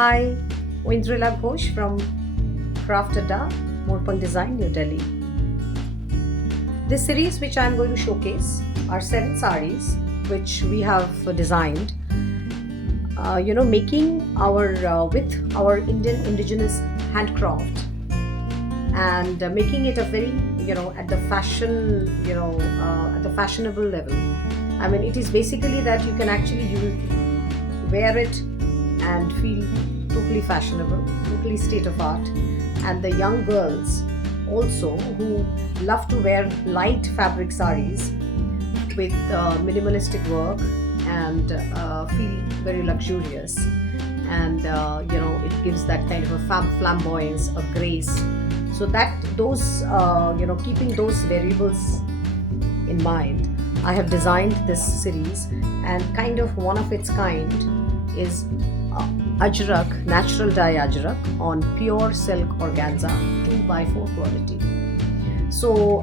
Hi, Indrila Ghosh from Craft Adda, Morpang Design, New Delhi. This series which I am going to showcase are 7 sarees which we have designed. Making our with our Indian indigenous handcraft and making it a very at the fashion at the fashionable level. I mean, it is basically that you can actually wear it and feel totally fashionable, totally state of art. And the young girls also who love to wear light fabric sarees with minimalistic work and feel very luxurious, and it gives that kind of a flamboyance, a grace. So that those keeping those variables in mind, I have designed this series, and kind of one of its kind is Ajrak, natural dye Ajrak on pure silk organza 2x4 quality. So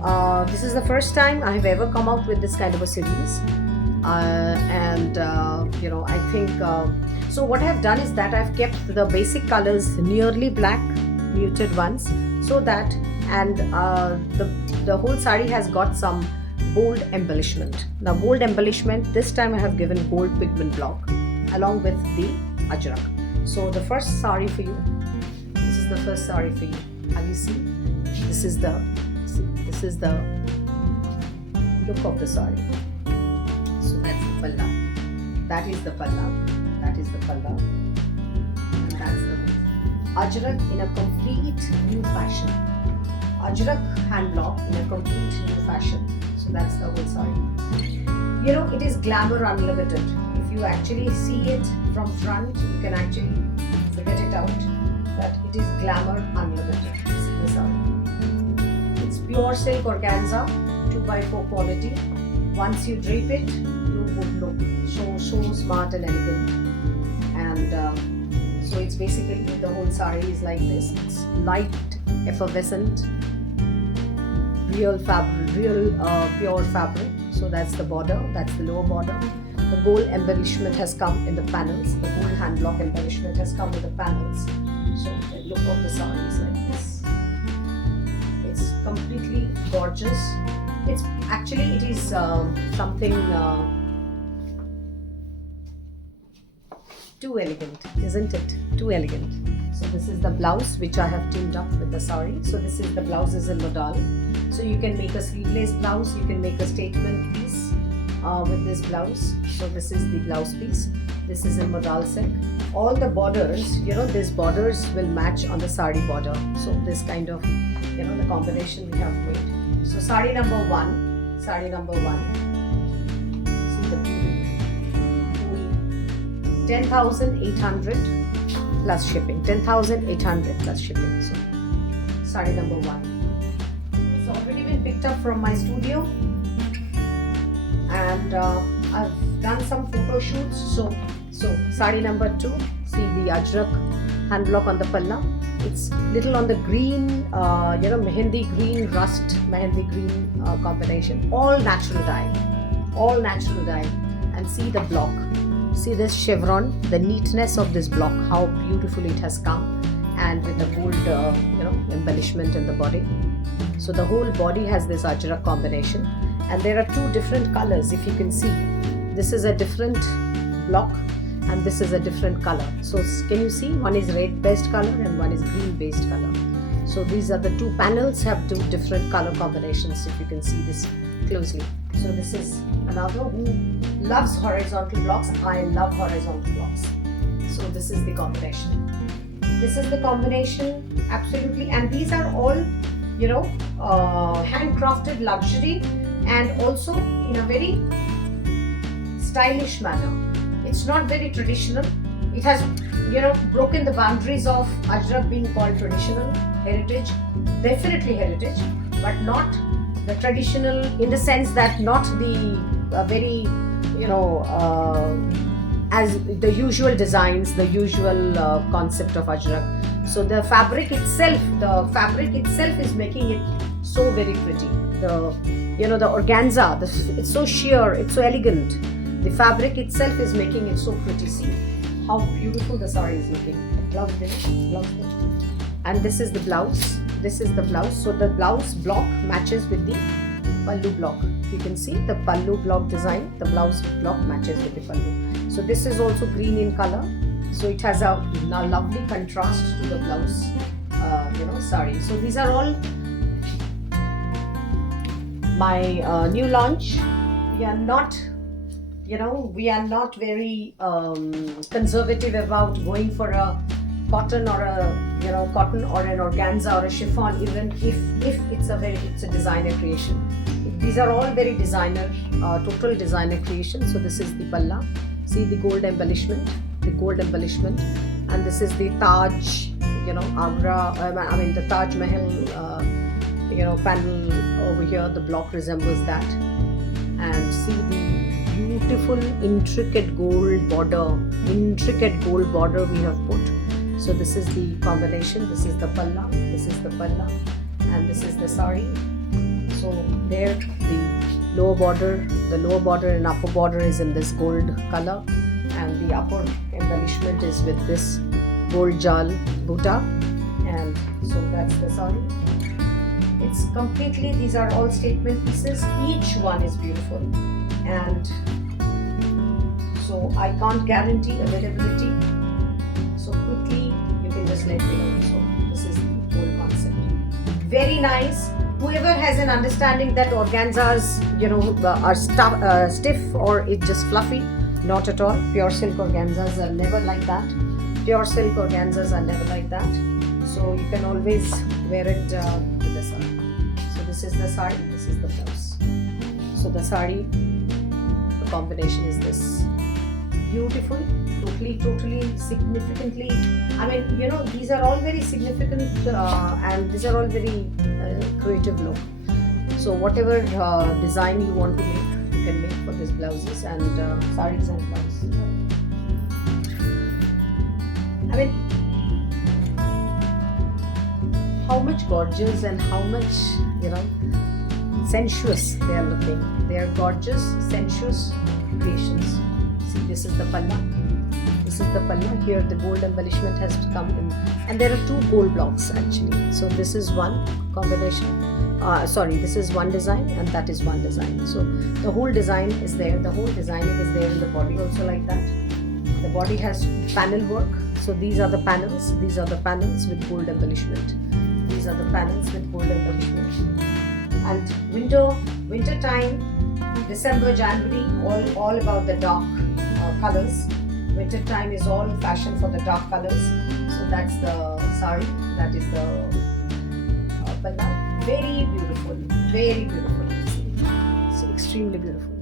this is the first time I have ever come out with this kind of a series, I think so what I have done is that I've kept the basic colors nearly black, muted ones, so that, and the whole sari has got some bold embellishment. Now bold embellishment, this time I have given gold pigment block along with the Ajrak. So the first sari for you, this is the first sari for you. Have you seen? This is the look of the sari. So that's the palla. That is the palla. That is the palla. And that's the Ajrak in a complete new fashion. Ajrak hand block in a complete new fashion. So that's the whole sari. It is glamour unlimited. If you actually see it from front, you can actually figure it out that it is glamour unlimited. See the sari. It's pure silk organza, 2x4 quality. Once you drape it, you would look so smart and elegant. And so it's basically, the whole sari is like this. It's light, effervescent, real fabric, pure fabric. So that's the border, that's the lower border. The gold embellishment has come in the panels. The gold hand block embellishment has come in the panels. So the look of the sari is like this. It's completely gorgeous. It's actually, it is something too elegant, isn't it? Too elegant. So this is the blouse which I have teamed up with the sari. So this is the blouse is in modal. So you can make a sleeveless blouse, you can make a statement piece with this blouse. So this is the blouse piece. This is in modal silk. All the borders, these borders will match on the sari border. So this kind of, the combination we have made. So sari number one. See the beauty. 10,800 plus shipping. 10,800 plus shipping. So sari number 1. It's already been picked up from my studio, and I've done some photo shoots. So sari number 2. See the Ajrak hand block on the palla. It's little on the green, mehendi green, rust mehendi green combination. All natural dye. And see the block. See this chevron, the neatness of this block, how beautifully it has come, and with the gold, embellishment in the body. So the whole body has this Ajrak combination, and there are 2 different colors. If you can see, this is a different block, and this is a different color. So can you see? One is red based color and one is green based color. So these are the 2 panels have 2 different color combinations, if you can see this closely. So this is another who loves horizontal blocks. I love horizontal blocks. So this is the combination. Absolutely. And these are all, handcrafted luxury, and also in a very stylish manner. It's not very traditional. It has, broken the boundaries of Ajrak being called traditional, heritage, definitely heritage, but not the traditional in the sense that not the very, as the usual designs, the usual concept of Ajrak. So the fabric itself is making it so very pretty. The organza, it's so sheer, it's so elegant. The fabric itself is making it so pretty. See, how beautiful the saree is looking. Blouse there, blouse there. And this is the blouse. This is the blouse. So the blouse block matches with the pallu block. If you can see the pallu block design, the blouse block matches with the pallu. So this is also green in color. So it has a lovely contrast to the blouse, saree. So these are all my new launch. We are not very conservative about going for a cotton or an organza or a chiffon, even if it's a designer creation. These are all very designer, total designer creation. So this is the palla. See the gold embellishment, and this is the Taj, Agra. The Taj Mahal, panel over here. The block resembles that, and see the beautiful intricate gold border we have put. So this is the combination. This is the palla, and this is the sari. So there the lower border and upper border is in this gold color, and the upper embellishment is with this gold jal buta, and so that's the sari. It's completely, these are all statement pieces. Each one is beautiful, and so I can't guarantee availability. So quickly you can just let me know. So this is the whole concept. Very nice. Whoever has an understanding that organzas, are stiff or it's just fluffy, not at all. Pure silk organzas are never like that. So you can always wear it with the sari. So this is the sari, this is the blouse. So the sari, the combination is this. Beautiful, totally significantly. These are all very significant and these are all very creative look. So whatever design you want to make, you can make for these blouses and saris and blouses. How much gorgeous and how much sensuous they are looking. They are gorgeous, sensuous creations. See, this is the palla. Here the gold embellishment has come in, and there are two gold blocks actually. So this is one combination. This is one design and that is one design. So the whole design is there. The whole designing is there in the body also like that. The body has panel work. So these are the panels. These are the panels with gold embellishment. And winter time, December, January, all about the dark colors. Winter time is all fashion for the dark colors. So that's the sari, that is the palla. Very beautiful. So extremely beautiful.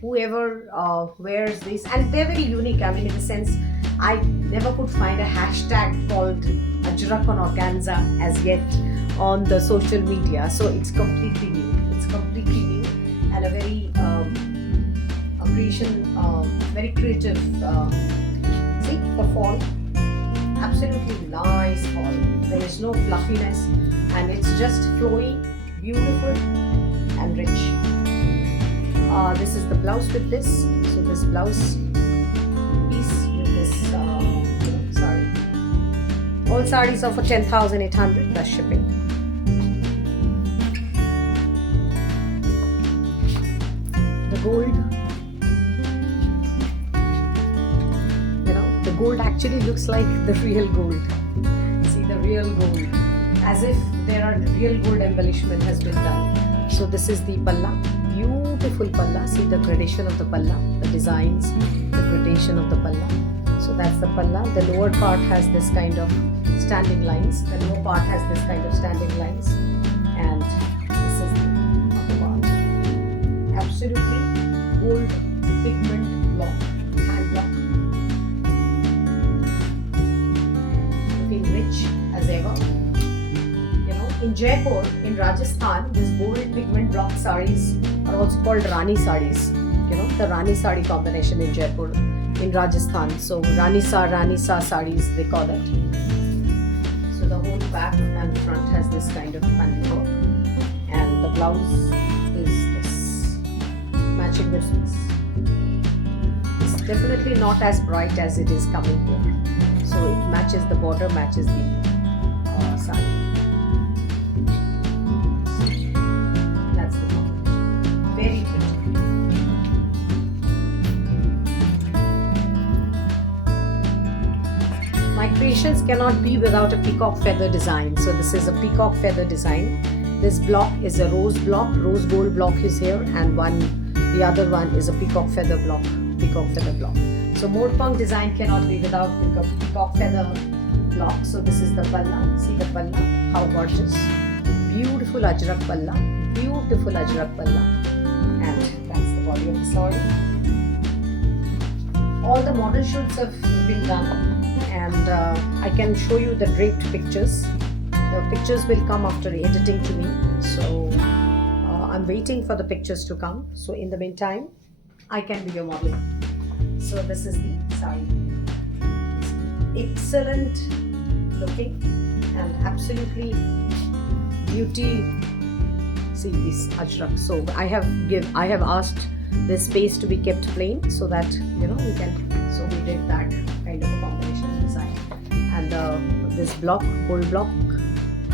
Whoever wears this, and they're very unique. In the sense, I never could find a hashtag called Ajrak on organza as yet on the social media. So it's completely new. And a very creation, very creative. See, for fall, absolutely nice fall. There is no fluffiness, and it's just flowy, beautiful, and rich. This is the blouse with this. So this blouse piece with this sari. All saris are for 10,800 plus shipping. The gold. The gold actually looks like the real gold. See, the real gold, as if there are real gold embellishment has been done. So this is the palla, beautiful palla. See the gradation of the palla, the designs, the gradation of the palla. So that's the palla. The lower part has this kind of standing lines. And this is the upper part. Absolutely gold pigment block, hand block. Rich as ever. In Jaipur, in Rajasthan, these gold pigment block saris are also called Rani saris. The Rani sari combination in Jaipur, in Rajasthan. So Rani sa saris, they call it. So the whole back and front has this kind of panel work, and the blouse is this, matching with this definitely not as bright as it is coming here. So it matches, the border matches the sari. That's the combination. Very pretty. My creations cannot be without a peacock feather design. So this is a peacock feather design. This block is a rose block, rose gold block is here, and the other one is a peacock feather block. So Modpunk design cannot be without peacock feather block. So this is the palla. See the palla, how gorgeous. Beautiful Ajrak palla. And that's the body of the sari. All the model shoots have been done, and I can show you the draped pictures. The pictures will come after editing to me. So I'm waiting for the pictures to come. So in the meantime, I can be your model. So this is the sari. Excellent looking and absolutely beauty. See this Ajrak. So I have asked this space to be kept plain so that we can. So we did that kind of a combination design. And this block, gold block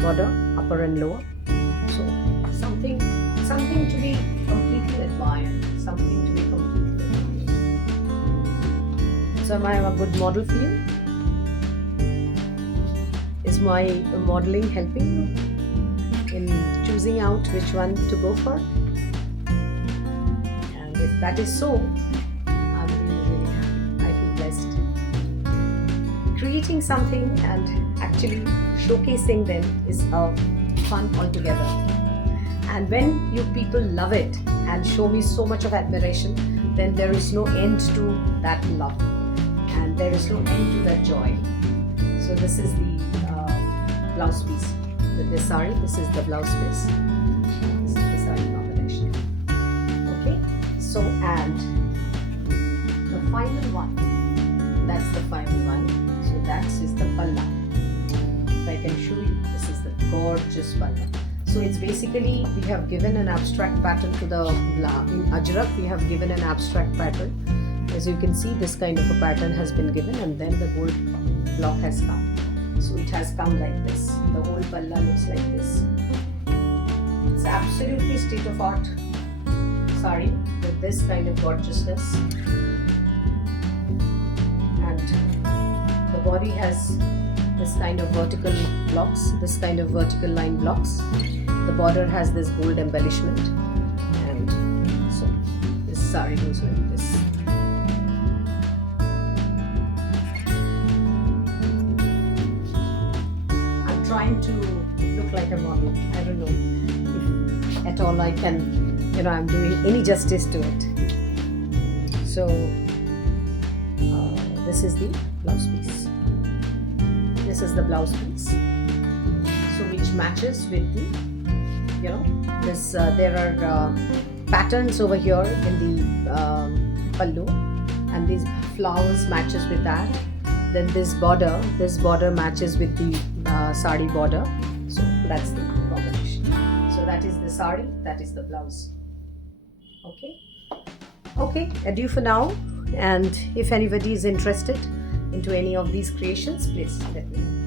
border, upper and lower. So something to be completely admired. So am I a good model for you? Is my modeling helping you in choosing out which one to go for? And if that is so, I'm really happy. I feel blessed. Creating something and actually showcasing them is fun altogether. And when you people love it and show me so much of admiration, then there is no end to that love. And there is no end to that joy. So this is the blouse piece. With this sari, this is the blouse piece. This is the sari combination. Okay. So and the final one. That's the final one. So that is the palla. If I can show you, this is the gorgeous palla. So it's basically, we have given an abstract pattern to the in Ajrak. We have given an abstract pattern. As you can see, this kind of a pattern has been given, and then the gold block has come. So it has come like this. The whole palla looks like this. It's absolutely state-of-art sari with this kind of gorgeousness. And the body has this kind of vertical blocks, this kind of vertical line blocks. The border has this gold embellishment. And so this sari goes like this. Trying to look like a model. I don't know if at all I can, I'm doing any justice to it. So this is the blouse piece. This is the blouse piece. So which matches with the, this. There are patterns over here in the pallu, and these flowers matches with that. Then this border matches with the sari border. So that's the combination. So that is the sari, that is the blouse. Okay, adieu for now. And if anybody is interested into any of these creations, please let me know.